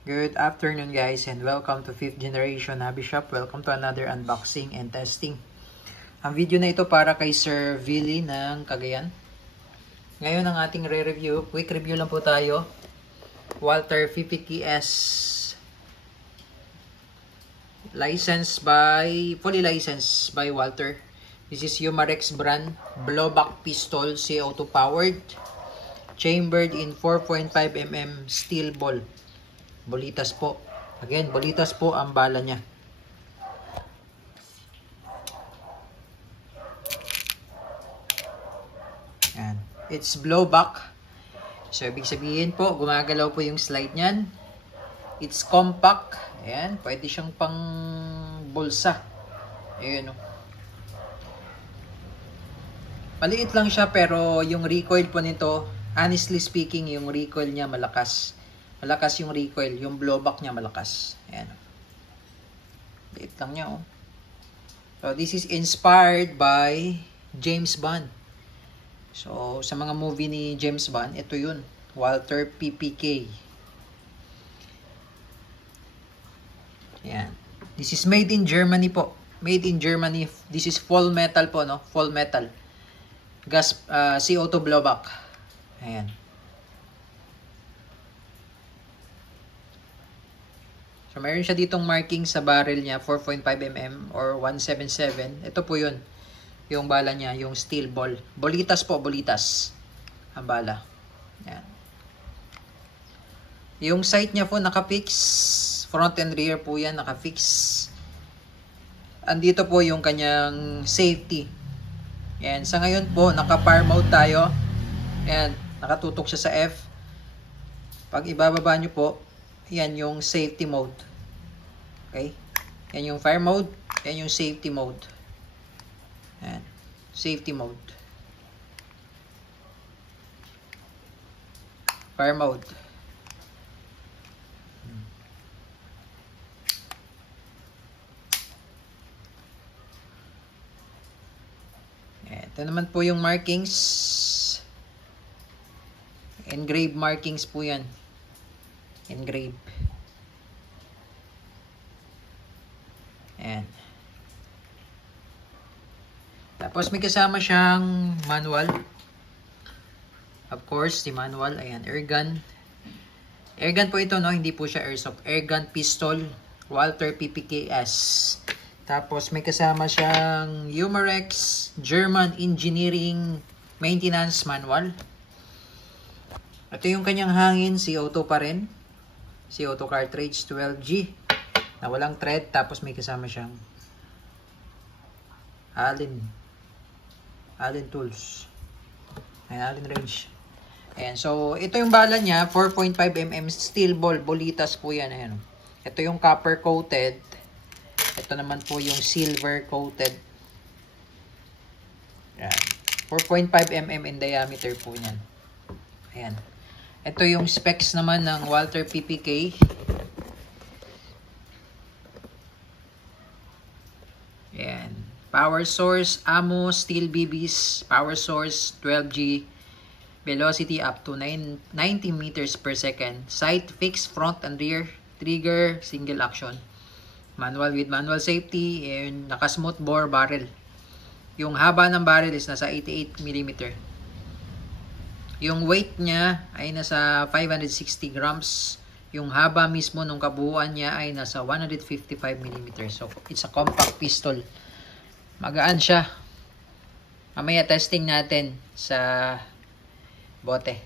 Good afternoon guys and welcome to 5th Generation Hobby Shop. Welcome to another unboxing and testing. Ang video na ito para kay Sir Willie ng Cagayan. Ngayon ang ating re-review, quick review lang po tayo. Walther PPKS fully licensed by Walther. This is Umarex brand, blowback pistol, CO2 powered, chambered in 4.5mm steel ball. Bolitas po. Again, bolitas po ang bala niya. Yan. It's blowback. So, ibig sabihin po, gumagalaw po yung slide niyan. It's compact. Ayan. Pwede siyang pang bulsa. Ayan o. Maliit lang siya pero yung recoil po nito, honestly speaking, yung recoil niya malakas. Malakas yung recoil, yung blowback niya malakas. Ayan. Liit lang niya, oh. So, this is inspired by James Bond. So, sa mga movie ni James Bond, ito yun. Walther PPK. Ayan. This is made in Germany po. Made in Germany. This is full metal po, no? Full metal. Gas, CO2 blowback. Ayan. So, mayroon siya ditong marking sa barrel niya, 4.5mm or 177. Ito po yun. Yung bala niya, yung steel ball. Bolitas po, bolitas. Ang bala. Yan. Yung sight niya po nakafix. Front and rear po yan, nakafix. Andito po yung kanyang safety. Yan. Sa ngayon po, naka-fire mode tayo. Yan. Nakatutok siya sa F. Pag ibababa nyo po, yan yung safety mode. Okay? Yan yung fire mode. Yan yung safety mode. Yan. Safety mode. Fire mode. Yan. Ito naman po yung markings. Engraved markings po yan. Engrave. Ayan. Tapos may kasama siyang manual. Of course, the manual. Ayan, airgun. Airgun po ito, no? Hindi po siya airsoft. Airgun pistol. Walther PPKS. Tapos may kasama siyang Umarex German Engineering Maintenance Manual. Ito yung kanyang hangin. CO2 pa rin. CO2 cartridge 12G na walang thread, tapos may kasama siyang Allen tools. Ayan, Allen wrench. Ayan, so ito yung bala niya, 4.5mm steel ball, bolitas po yan. Ayan. Ito yung copper coated. Ito naman po yung silver coated. Ayan. 4.5mm in diameter po yan. Ayan. Ito yung specs naman ng Walther PPK. Ayan. Power source, ammo, steel BBs, power source, 12G, velocity up to 90 meters per second, sight fixed front and rear, trigger, single action, manual with manual safety, and naka-smooth bore barrel. Yung haba ng barrel is nasa 88mm. Yung weight niya ay nasa 560 grams. Yung haba mismo ng kabuuan niya ay nasa 155mm. So, it's a compact pistol. Magaan siya. Mamaya testing natin sa bote.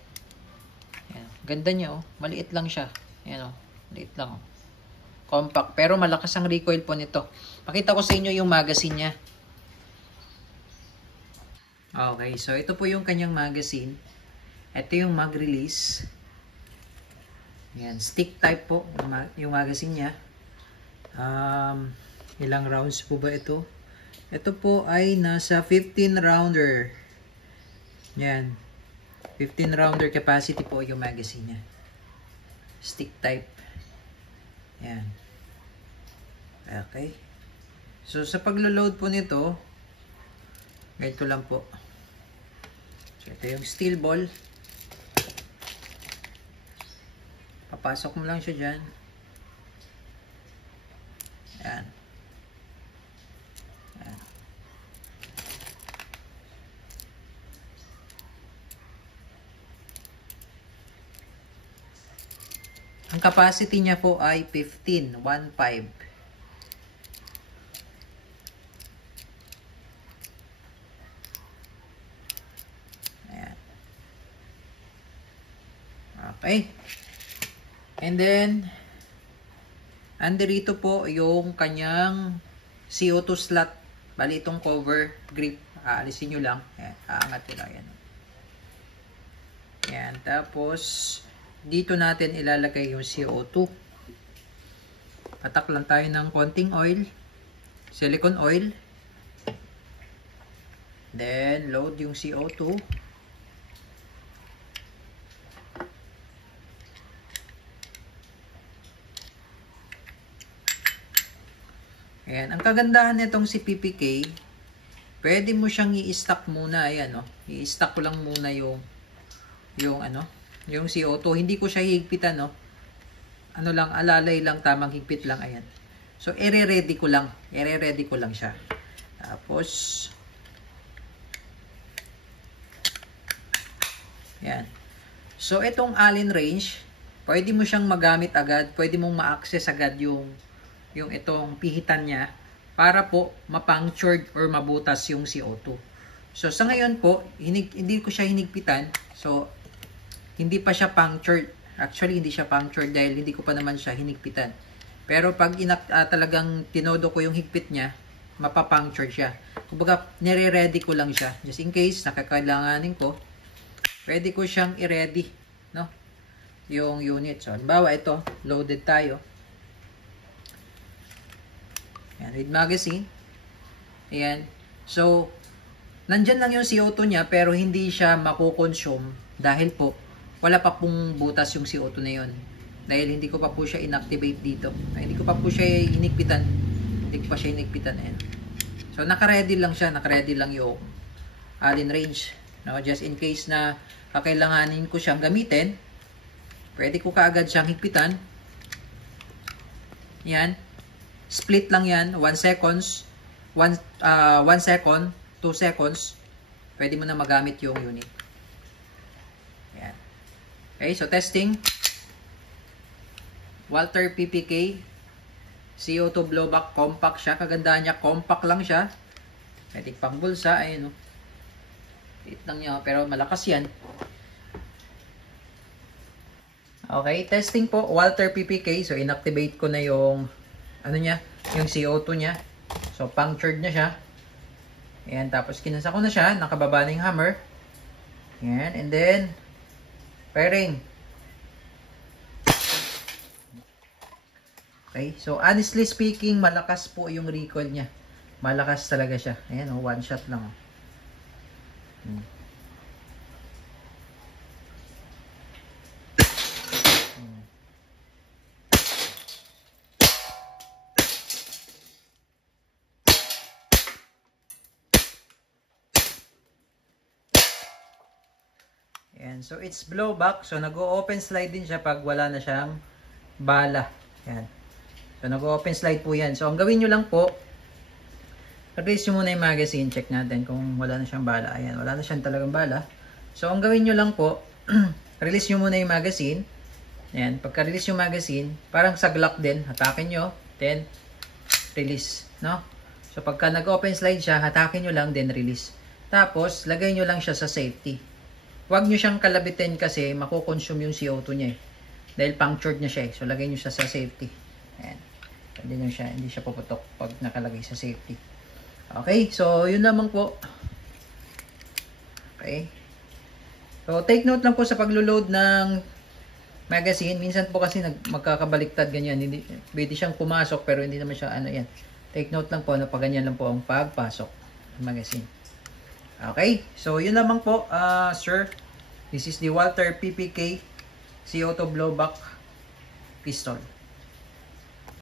Ayan. Ganda niya, oh. Maliit lang siya. Ayan, oh. Maliit lang, oh. Compact. Pero malakas ang recoil po nito. Pakita ko sa inyo yung magazine niya. Okay, so ito po yung kanyang magazine. Ito yung mag-release. Yan, stick type po yung magazine niya. Ilang rounds po ba ito? Ito po ay nasa 15 rounder. Yan. 15 rounder capacity po yung magazine niya. Stick type. Yan. Okay. So, sa paglo-load po nito, ganito lang po. So, ito yung steel ball. Papasok mo lang siya dyan. Ayan. Ayan. Ang capacity niya po ay 15. Ayan. Okay. And then, andito po yung kanyang CO2 slot. Bali itong cover grip. Aalisin nyo lang. Ayan. Aangat ko lang. Ayan. Ayan. Tapos, dito natin ilalagay yung CO2. Patak lang tayo ng konting oil. Silicone oil. Then, load yung CO2. Ayan. Ang kagandahan nitong si PPK, pwede mo siyang i-stack muna. Ayan, no? I-stack ko lang muna yung CO2. Hindi ko siya higpitan, no? Ano lang, alalay lang, tamang higpit lang. Ayan. So, ire-ready ko lang. Ire-ready ko lang siya. Tapos, ayan. So, itong Allen wrench, pwede mo siyang magamit agad. Pwede mong ma-access agad yung itong pihitan niya para po ma-punctured or mabutas yung CO2. So, sa ngayon po, hindi ko siya hinigpitan. So, hindi pa siya punctured. Actually, hindi siya punctured dahil hindi ko pa naman siya hinigpitan. Pero pag talagang tinodo ko yung higpit niya, mapapuncture siya. Kumbaga, nire-ready ko lang siya. Just in case, nakakailanganin ko, pwede ko siyang i-ready, no? Yung unit. So, halimbawa, ito, loaded tayo. Ayan, with magazine. Ayan. So, nandyan lang yung CO2 niya, pero hindi siya makukonsume dahil po, wala pa pong butas yung CO2 na yun. Dahil hindi ko pa po siya inactivate dito. Hindi ko pa po siya inigpitan. Hindi ko pa siya inigpitan. Ayan. So, naka-ready lang siya. Naka-ready lang yung Allen wrench. No? Just in case na kakailanganin ko siyang gamitin, pwede ko kaagad siyang higpitan. Yan. Split lang yan. 1 seconds. 1 second. 2 seconds. Pwede mo na magamit yung unit. Yan. Okay, so testing. Walther PPK. CO2 blowback. Compact siya. Kagandahan niya. Compact lang siya. Pwede pang bulsa. Ayun, no. Liit lang niya. Pero malakas yan. Okay, testing po. Walther PPK. So, inactivate ko na yung ano niya, yung CO2 niya. So, punctured na siya. Ayan, tapos kinasa ko na siya. Nakababa na yung hammer. Ayan, and then, pairing. Okay, so honestly speaking, malakas po yung recoil niya. Malakas talaga siya. Ayan, oh, one shot lang. Ayan, so it's blowback. So nag-o-open slide din siya pag wala na siyang bala. Ayan. So nag-o-open slide po yan. So ang gawin nyo lang po, release nyo muna yung magazine. Check natin kung wala na siyang bala. Ayan, wala na siyang talagang bala. So ang gawin nyo lang po, release nyo muna yung magazine. Ayan, pagka-release yung magazine, parang sa Glock din, hatakin nyo, then release, no? So pagka nag-open slide siya, hatakin nyo lang, then release. Tapos, lagay nyo lang siya sa safety. Huwag nyo siyang kalabitin kasi makukonsume yung CO2 niya eh. Dahil punctured na siya eh. So, lagay nyo siya sa safety. Ayan. Hindi siya puputok pag nakalagay sa safety. Okay, so yun lamang po. Okay. So, take note lang po sa paglo-load ng magazine. Minsan po kasi magkakabaliktad ganyan. Pwede siyang pumasok pero hindi naman siya ano yan. Take note lang po na pag ganyan lang po ang pagpasok ng magazine. Okay, so yun lamang po, sir. This is the Walther PPK CO2 blowback pistol.